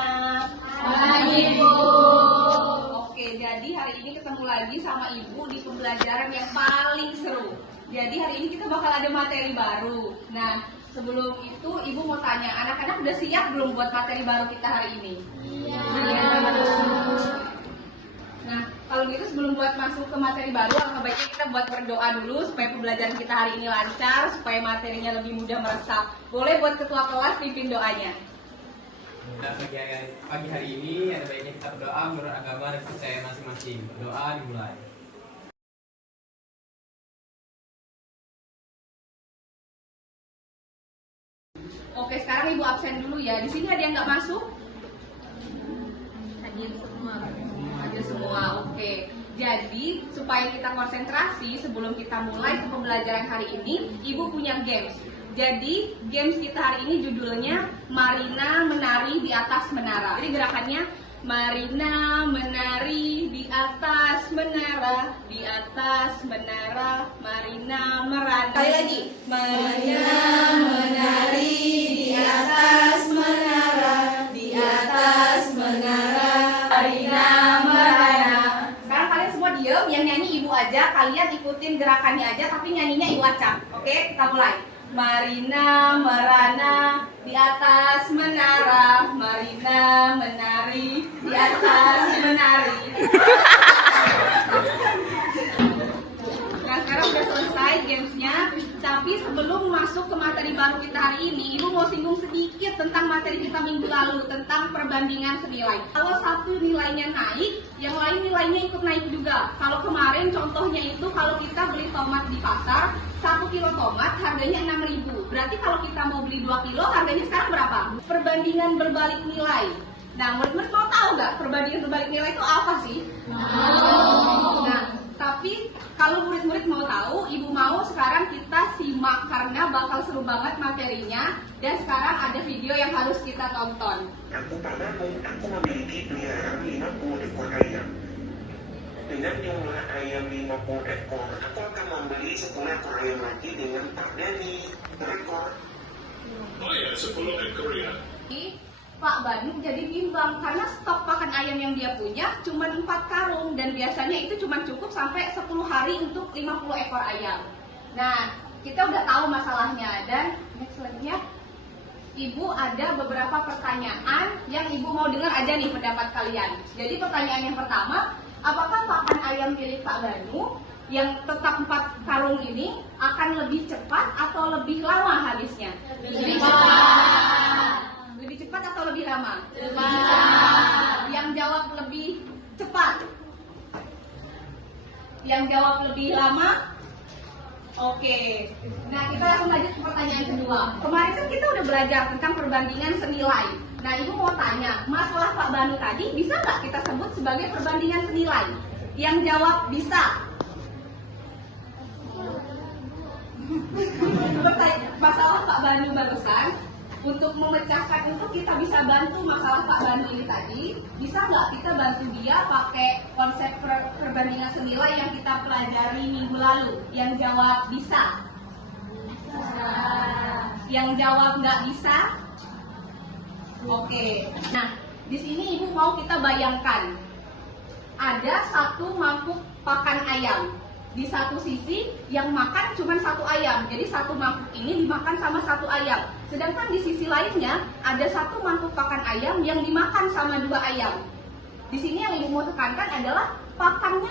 anak-anak? Baik, Bu. Oke, jadi hari ini ketemu lagi sama Ibu di pembelajaran yang paling seru. Jadi hari ini kita bakal ada materi baru. Nah, sebelum itu Ibu mau tanya, anak-anak udah siap belum buat materi baru kita hari ini? Iya. Nah, kalau gitu sebelum buat masuk ke materi baru, alangkah baiknya kita buat berdoa dulu supaya pembelajaran kita hari ini lancar, supaya materinya lebih mudah meresap. Boleh buat ketua kelas pimpin doanya. Nah, pagi hari ini ada baiknya kita berdoa menurut agama dan percaya masing-masing. Berdoa dimulai. Oke, sekarang Ibu absen dulu ya. Di sini ada yang nggak masuk? Hadir semua. Ada semua, oke. Jadi, supaya kita konsentrasi sebelum kita mulai ke pembelajaran hari ini, Ibu punya games. Jadi, games kita hari ini judulnya Marina menari di atas menara. Jadi gerakannya Marina menari di atas menara, di atas menara, Marina merana. Sekali lagi, Marina menari di atas menara, di atas menara, Marina merana. Sekarang kalian semua diem, yang nyanyi Ibu aja, kalian ikutin gerakannya aja, tapi nyanyinya Ibu acak. Oke, kita mulai. Marina merana di atas menara, Marina menari di atas menari. Nah, sekarang sudah selesai gamesnya. Tapi sebelum masuk ke materi baru kita hari ini, Ibu mau singgung sedikit tentang materi kita minggu lalu, tentang perbandingan senilai. Kalau satu nilainya naik, yang lain nilainya ikut naik juga. Kalau kemarin contohnya itu, kalau kita beli tomat di pasar, 1 kilo tomat harganya 6.000. Berarti kalau kita mau beli 2 kilo, harganya sekarang berapa? Perbandingan berbalik nilai. Nah, murid-murid mau tahu nggak perbandingan berbalik nilai itu apa sih? Nah, tapi kalau murid-murid mau tahu, Ibu mau sekarang kita simak karena bakal seru banget materinya. Dan sekarang ada video yang harus kita tonton. Aku padamu, aku memiliki peliharaan 50 ekor ayam. Dengan jumlah ayam 50 ekor, aku akan membeli 10 ekor ayam lagi dengan Pak Dani berekor. Oh ya, 10 ekor ya. Pak Banu jadi bimbang karena stok pakan ayam yang dia punya cuma 4 karung dan biasanya itu cuma cukup sampai 10 hari untuk 50 ekor ayam. Nah, kita udah tahu masalahnya dan next slide-nya. Ibu ada beberapa pertanyaan yang Ibu mau dengar aja nih pendapat kalian. Jadi pertanyaan yang pertama, apakah pakan ayam milik Pak Banu yang tetap 4 karung ini akan lebih cepat atau lebih lama habisnya? Lebih cepat. Lebih cepat atau lebih lama? Cepat. Yang jawab lebih cepat. Yang jawab lebih lama? Oke. Nah, kita langsung lanjut ke pertanyaan kedua. Kemarin kan kita udah belajar tentang perbandingan senilai. Nah, Ibu mau tanya, masalah Pak Banu tadi bisa nggak kita sebut sebagai perbandingan senilai? Yang jawab bisa. Masalah Pak Banu barusan, untuk memecahkan, untuk kita bisa bantu masalah Pak Banu ini tadi, bisa nggak kita bantu dia pakai konsep perbandingan senilai yang kita pelajari minggu lalu? Yang jawab bisa. Yang jawab nggak bisa. Oke. Nah, di sini Ibu mau kita bayangkan ada satu mangkuk pakan ayam. Di satu sisi yang makan cuma 1 ayam, jadi satu mangkuk ini dimakan sama 1 ayam. Sedangkan di sisi lainnya ada satu mangkuk pakan ayam yang dimakan sama 2 ayam. Di sini yang Ibu mau tekankan adalah pakannya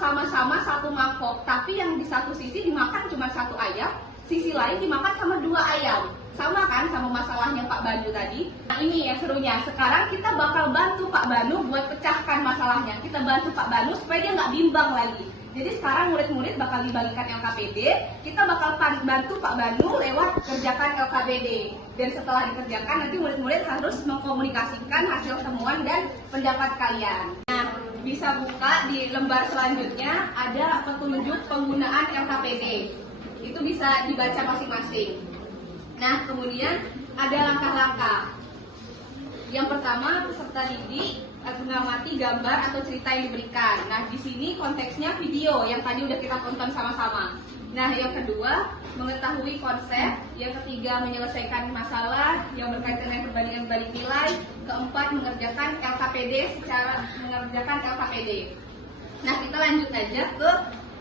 sama-sama 1 mangkok, tapi yang di satu sisi dimakan cuma 1 ayam, sisi lain dimakan sama 2 ayam. Sama kan sama masalahnya Pak Banu tadi? Nah, ini yang serunya. Sekarang kita bakal bantu Pak Banu buat pecahkan masalahnya. Kita bantu Pak Banu supaya dia nggak bimbang lagi. Jadi sekarang murid-murid bakal dibagikan LKPD, kita bakal bantu Pak Banu lewat kerjakan LKPD. Dan setelah dikerjakan nanti murid-murid harus mengkomunikasikan hasil temuan dan pendapat kalian. Nah, bisa buka di lembar selanjutnya ada petunjuk penggunaan LKPD. Itu bisa dibaca masing-masing. Nah, kemudian ada langkah-langkah. Yang pertama, peserta didik mengamati gambar atau cerita yang diberikan. Nah, di sini konteksnya video yang tadi udah kita tonton sama-sama. Nah, yang kedua, mengetahui konsep. Yang ketiga, menyelesaikan masalah yang berkaitan dengan perbandingan balik nilai. Keempat, mengerjakan LKPD. Nah, kita lanjut aja ke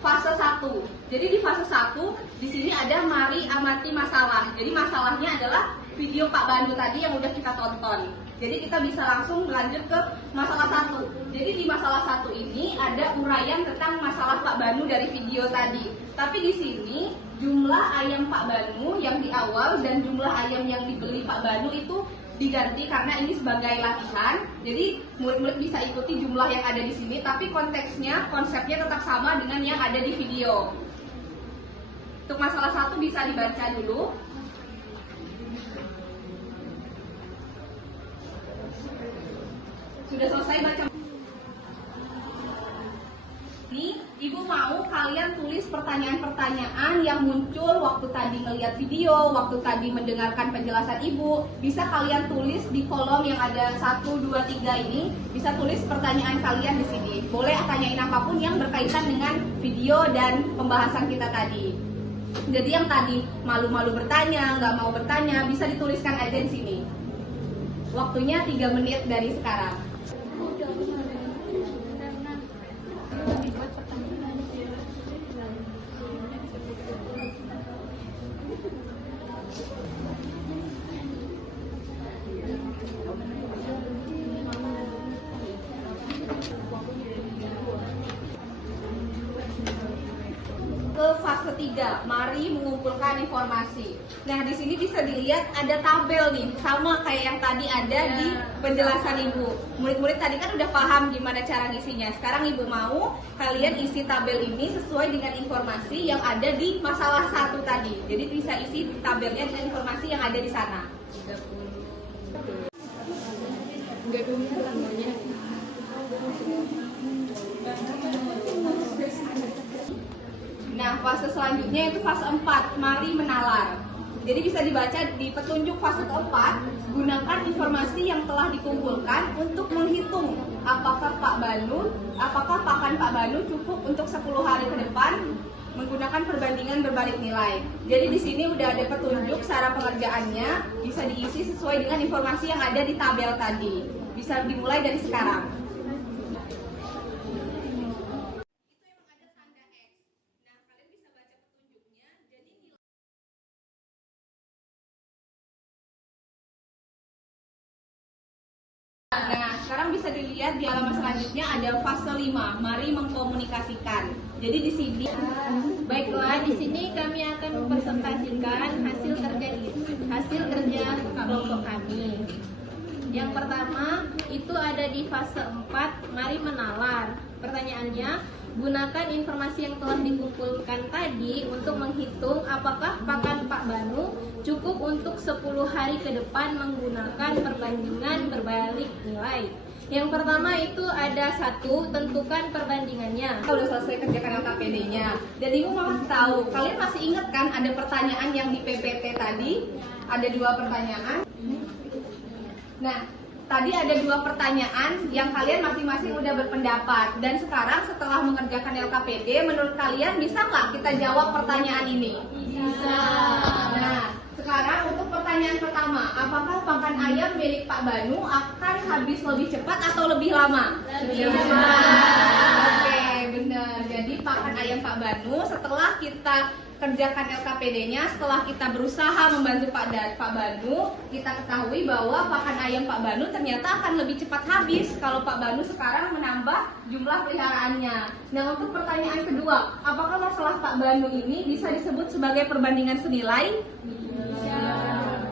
fase 1. Jadi di fase 1, di sini ada mari amati masalah. Jadi masalahnya adalah video Pak Banu tadi yang udah kita tonton. Jadi kita bisa langsung lanjut ke masalah 1. Jadi di masalah 1 ini ada uraian tentang masalah Pak Banu dari video tadi. Tapi di sini jumlah ayam Pak Banu yang di awal dan jumlah ayam yang dibeli Pak Banu itu diganti karena ini sebagai latihan. Jadi murid-murid bisa ikuti jumlah yang ada di sini, tapi konsepnya tetap sama dengan yang ada di video. Untuk masalah 1 bisa dibaca dulu. Sudah selesai baca. Ini Ibu mau kalian tulis pertanyaan-pertanyaan yang muncul waktu tadi ngelihat video, waktu tadi mendengarkan penjelasan Ibu. Bisa kalian tulis di kolom yang ada 1, 2, 3 ini. Bisa tulis pertanyaan kalian di sini. Boleh tanyain apapun yang berkaitan dengan video dan pembahasan kita tadi. Jadi yang tadi malu-malu bertanya, nggak mau bertanya, bisa dituliskan aja di sini. Waktunya 3 menit dari sekarang. Ke fase 3, mari mengumpulkan informasi. Nah, di sini bisa dilihat ada tabel nih, sama kayak yang tadi ada di penjelasan Ibu. Murid-murid tadi kan udah paham gimana cara ngisinya. Sekarang Ibu mau kalian isi tabel ini sesuai dengan informasi yang ada di masalah 1 tadi. Jadi bisa isi tabelnya dengan informasi yang ada di sana. Nah, fase selanjutnya itu fase 4, mari menalar. Jadi bisa dibaca di petunjuk fase keempat, gunakan informasi yang telah dikumpulkan untuk menghitung apakah pakan Pak Banu cukup untuk 10 hari ke depan menggunakan perbandingan berbalik nilai. Jadi di sini udah ada petunjuk cara pengerjaannya, bisa diisi sesuai dengan informasi yang ada di tabel tadi. Bisa dimulai dari sekarang. Nah, sekarang bisa dilihat di halaman selanjutnya ada fase 5, mari mengkomunikasikan. Jadi di sini, Baiklah, di sini kami akan mempresentasikan hasil kerja kelompok kami. Yang pertama itu ada di fase 4, mari menalar. Pertanyaannya, gunakan informasi yang telah dikumpulkan tadi untuk menghitung apakah pakan Pak Banu cukup untuk 10 hari ke depan menggunakan perbandingan berbalik nilai. Yang pertama itu ada 1, tentukan perbandingannya. kita udah selesai kerjakan LKPD-nya. Dan Ibu mau tahu, kalian masih ingat kan ada pertanyaan yang di PPT tadi? Ada 2 pertanyaan. Nah, tadi ada 2 pertanyaan yang kalian masing-masing udah berpendapat. Dan sekarang setelah mengerjakan LKPD, menurut kalian bisa nggak kita jawab pertanyaan ini? Bisa. Nah, sekarang untuk pertanyaan pertama, apakah pakan ayam milik Pak Banu akan habis lebih cepat atau lebih lama? Lebih cepat. Oke, benar. Jadi pakan ayam Pak Banu setelah kita kerjakan LKPD-nya, setelah kita berusaha membantu Pak Banu, kita ketahui bahwa pakan ayam Pak Banu ternyata akan lebih cepat habis kalau Pak Banu sekarang menambah jumlah peliharaannya. Nah, untuk pertanyaan kedua, apakah masalah Pak Banu ini bisa disebut sebagai perbandingan senilai?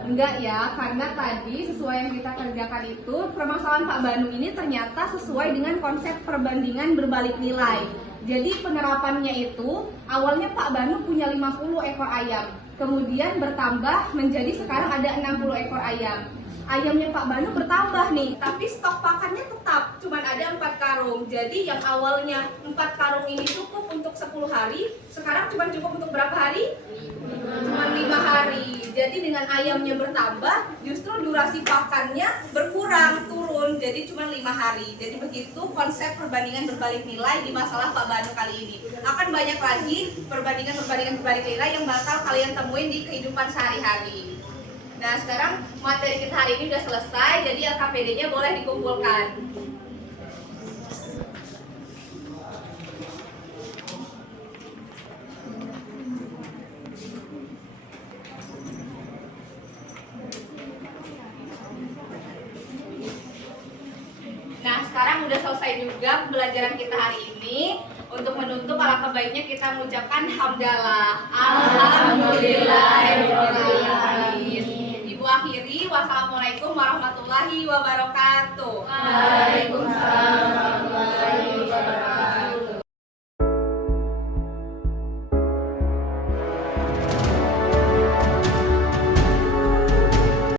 Enggak ya, karena tadi sesuai yang kita kerjakan itu, permasalahan Pak Banu ini ternyata sesuai dengan konsep perbandingan berbalik nilai. Jadi penerapannya itu, awalnya Pak Banu punya 50 ekor ayam, kemudian bertambah menjadi sekarang ada 60 ekor ayam. Ayamnya Pak Banu bertambah nih, tapi stok pakannya tetap cuma ada 4 karung. Jadi yang awalnya 4 karung ini cukup untuk 10 hari, sekarang cuma cukup untuk berapa hari? Cuma 5 hari. Jadi dengan ayamnya bertambah, justru durasi pakannya berkurang, turun, jadi cuma 5 hari. Jadi begitu konsep perbandingan berbalik nilai di masalah Pak Banu kali ini. Akan banyak lagi perbandingan berbalik nilai yang bakal kalian temuin di kehidupan sehari-hari. Nah, sekarang materi kita hari ini udah selesai, jadi LKPD-nya boleh dikumpulkan. Nah, sekarang udah selesai juga pembelajaran kita hari ini. Untuk menutup, alangkah baiknya kita mengucapkan hamdalah. Alhamdulillahirobbilalamin. Ibu akhiri, wassalamualaikum warahmatullahi wabarakatuh. Waalaikumsalam